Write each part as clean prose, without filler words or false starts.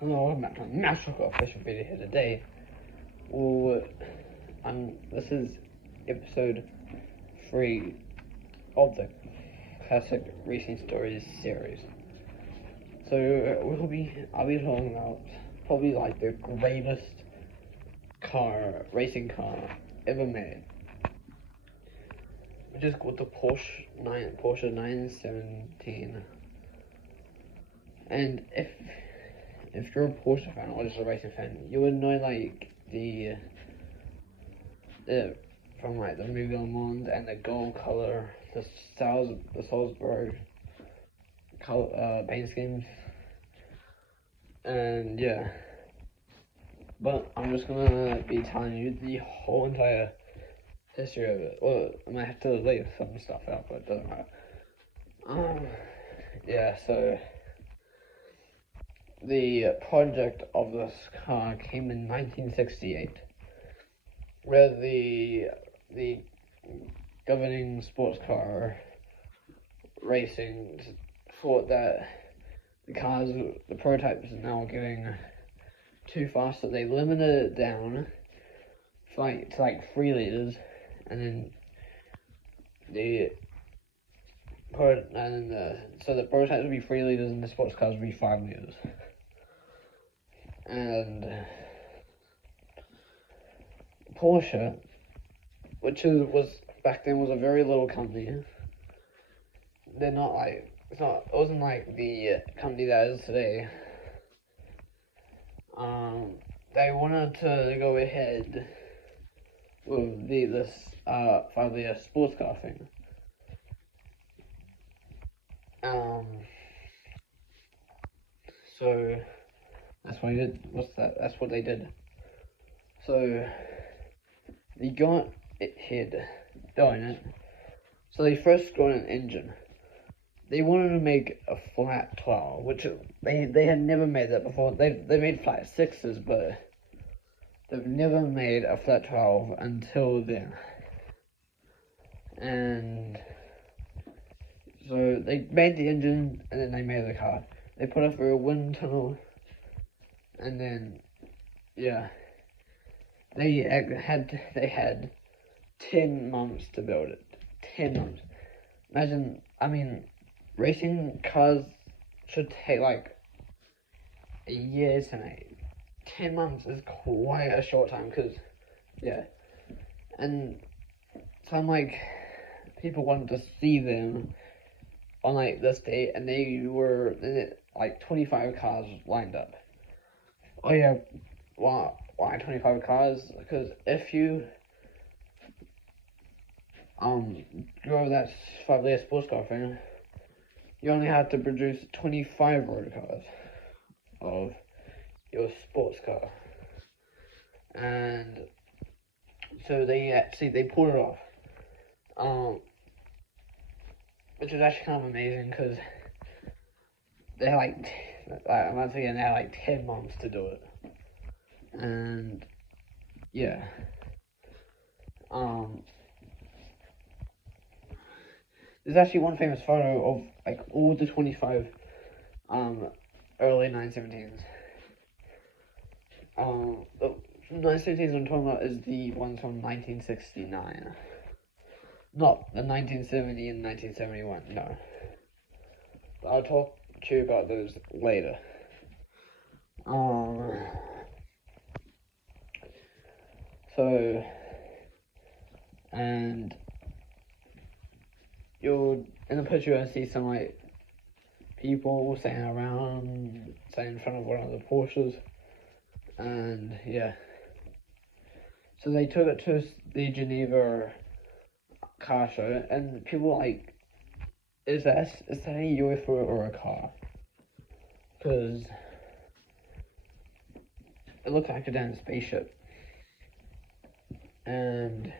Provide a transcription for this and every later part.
Hello, welcome back to a massive official video here today. Well, this is episode 3 of the classic racing stories series. So I'll be talking about probably like the greatest racing car ever made, which is called the Porsche 917. And if you're a Porsche fan or just a racing fan, you would know like the from like the movie Le Mans and the gold color, the Salzburg color paint schemes, and yeah. But I'm just gonna be telling you the whole entire history of it. Well, I might have to leave some stuff out, but it doesn't matter. Yeah. So the project of this car came in 1968, where the governing sports car racing thought that the prototypes are now getting too fast, so they limited it down to like 3 liters, and then so the prototypes would be 3 liters and the sports cars would be 5 liters. And Porsche, which was back then was a very little company. They're not like it wasn't like the company that is today. They wanted to go ahead with this 5-liter sports car thing. So that's what he did. That's what they did. So they got it doing it. So they first got an engine. They wanted to make a flat 12, which they had never made that before. They made flat 6s, but they've never made a flat 12 until then. And so they made the engine, and then they made the car. They put it through a wind tunnel, and then yeah, they had 10 months to build it. 10 months. Imagine, racing cars should take like a year to make. 10 months is quite a short time, because, yeah. And some people wanted to see them on like this date, and they were like 25 cars lined up. Oh yeah, why 25 cars? Because if you drove that 5-liter sports car thing, you only had to produce 25 road cars of your sports car. And so they pulled it off. Which was actually kind of amazing, because they had once again, they had like 10 months to do it. And yeah. There's actually one famous photo of like all the 25 early 917s. The 917s I'm talking about is the ones from 1969. Not the 1970 and 1971, no. But I'll talk to you about those later. So, and in the picture you'll see some like people standing around, standing in front of one of the Porsches, and yeah. So they took it to the Geneva car show, and people were like, is that a UFO or a car? Because it looked like a damn spaceship. And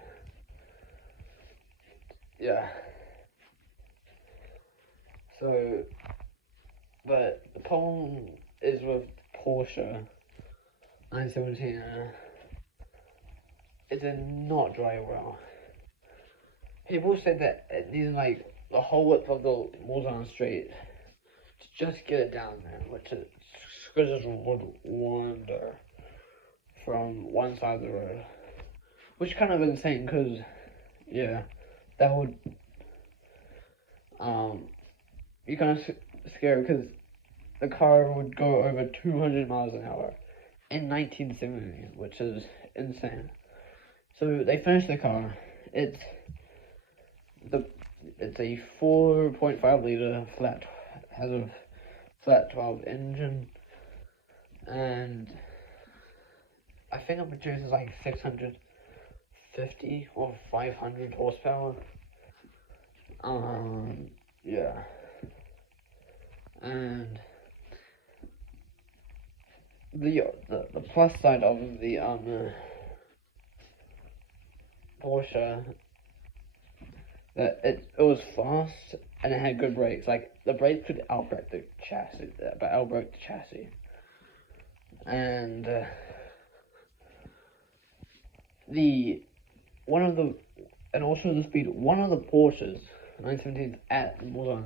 yeah. So, but the problem is with Porsche 917, it did not dry well. People said that it needed like the whole width of the Mulsanne Street to just get it down there, which is just would wander from one side of the road, which is kind of insane because, yeah, that would be kind of scary because the car would go over 200 miles an hour in 1970, which is insane. So they finished the car. It's a 4.5 liter flat, has a flat 12 engine, and I think it produces like 650 or 500 horsepower. Yeah. And the plus side of the Porsche, that it was fast and it had good brakes. Like the brakes could outbrake the chassis, and also the speed. One of the Porsches, 917s at Le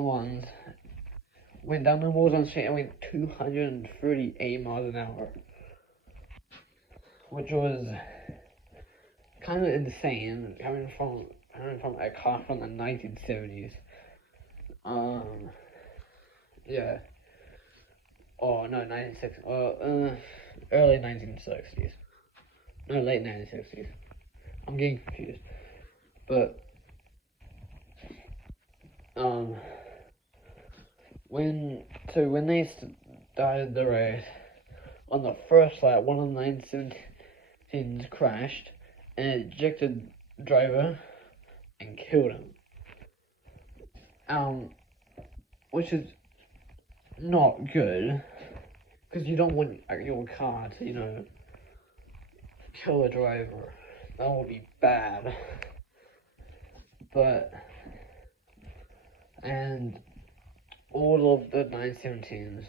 Mans, went down the Warzone street and went 238 miles an hour, which was kind of insane coming from a car from the 1970s. Yeah. Oh no, 1960s. Early 1960s. No, late 1960s. I'm getting confused. But when they started the race, on the first lap, one of the 917s crashed and ejected the driver and killed him. Which is not good, because you don't want your car to, kill a driver. That would be bad. And all of the 917s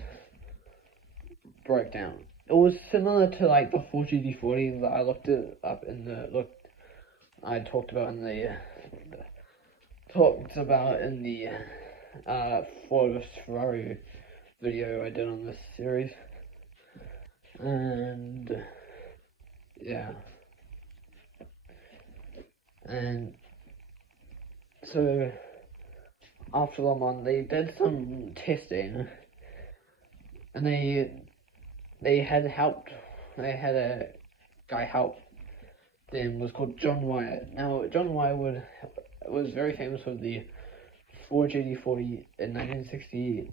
broke down. It was similar to like the Ford GT40 that I talked about in the Ford Ferrari video I did on this series. And yeah. And so after Le Mans, they did some testing, and they had a guy help them, was called John Wyatt. Now John Wyatt was very famous with the Ford GT40 in 1960,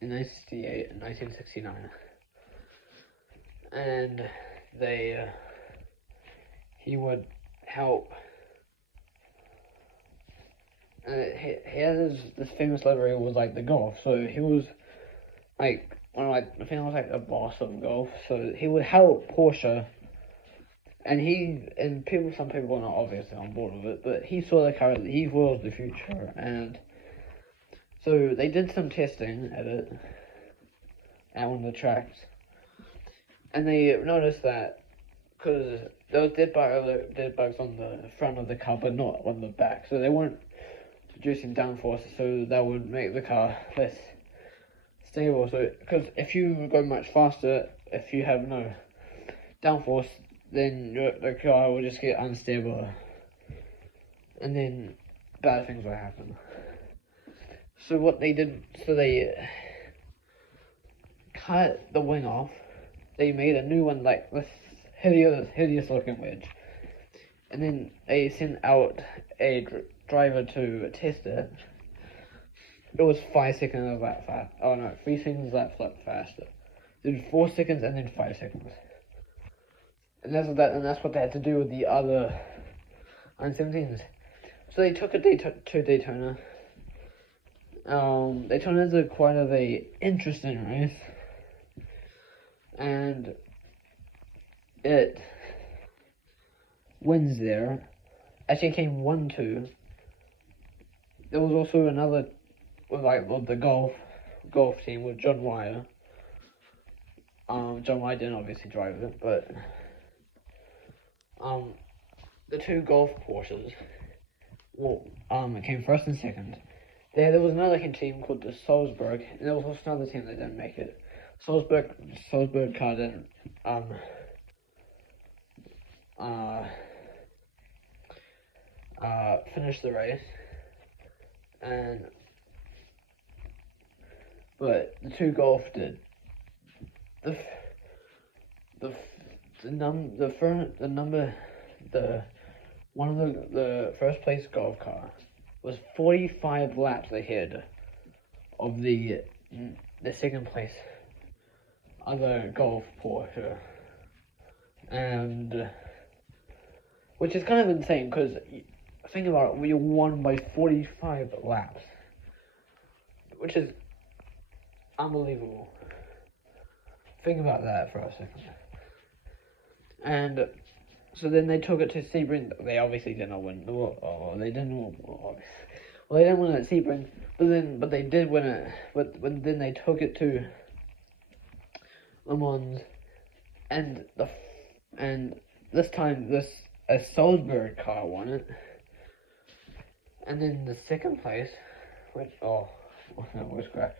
in 1968, and 1969, and he would help. He has this famous livery was like the Golf, so he was like I think it was like a boss of Golf, so he would help Porsche, and some people were not obviously on board with it, but he saw the car, he was the future, and so they did some testing at it, out on the tracks, and they noticed that, because there was dead bugs on the front of the car, but not on the back, so they weren't producing downforce, so that would make the car less stable. So, because if you go much faster, if you have no downforce, then the car will just get unstable, and then bad things will happen. So what they did, they cut the wing off. They made a new one, like this hideous looking wedge, and then they sent out a driver to test it. It was 5 seconds of that fast. Oh no, 3 seconds that flip faster. Then 4 seconds and then 5 seconds. And that's what they had to do with the other 917s. So they took it to Daytona. Daytona is quite a interesting race, and it wins there. Actually came 1-2. There was also another with the golf team with John Wyatt. John Wyatt didn't obviously drive it, but the two Golf Porsches, came first and second. there was another team called the Salzburg, and there was also another team that didn't make it. Salzburg car didn't finish the race, but the two Golf did. The first place Golf car was 45 laps ahead of the second place other Golf Porsche, and which is kind of insane because think about it, we won by 45 laps, which is unbelievable. Think about that for a second. And so then they took it to Sebring. They obviously didn't win. They didn't win at Sebring, but they did win it. But then they took it to Le Mans, and this time a Salzburg car won it. And then the second place, which that was crap.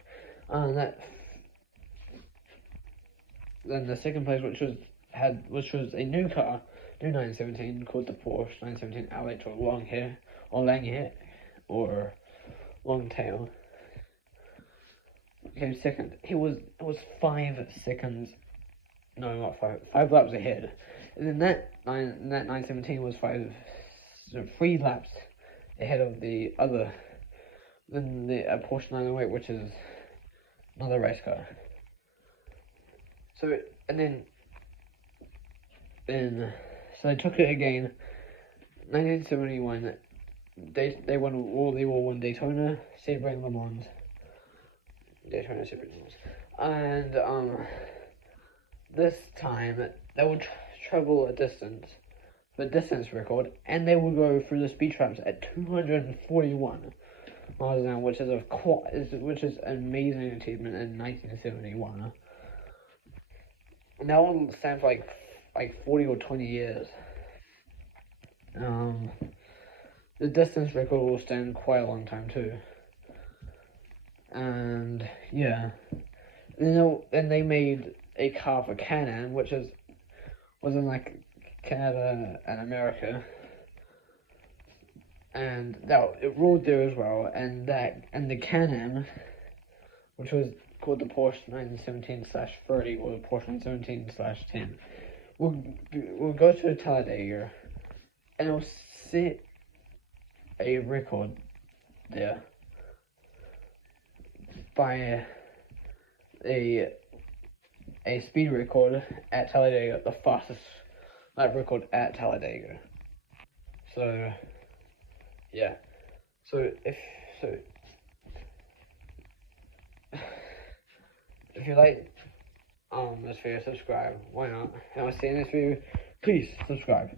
Then the second place, which was a new car, new 917 called the Porsche 917 LH, or long hair, or long tail. Came second. It was 5 seconds. No, not 5. 5 laps ahead. And then that 917 was 3 laps ahead of the other, than the Porsche 908, which is another race car. So so they took it again. 1971. They all won Daytona, Sebring, Le Mans. Daytona, Sebring, Le Mans. And this time they would travel a distance record, and they will go through the speed traps at 241 miles an hour, which is an amazing achievement in 1971. And that one stands for like 40 or 20 years. The distance record will stand quite a long time too. And yeah, then they made a car for Can-Am, which was in like Canada and America, and it ruled there as well. And the Can-Am, which was called the Porsche 917/30 or the Porsche 917/10, will go to Talladega, and it'll set a record there by a speed record at Talladega, the fastest lap record at Talladega. So yeah, so if you like this video, subscribe. Why not? And I'll see you in this video. Please subscribe.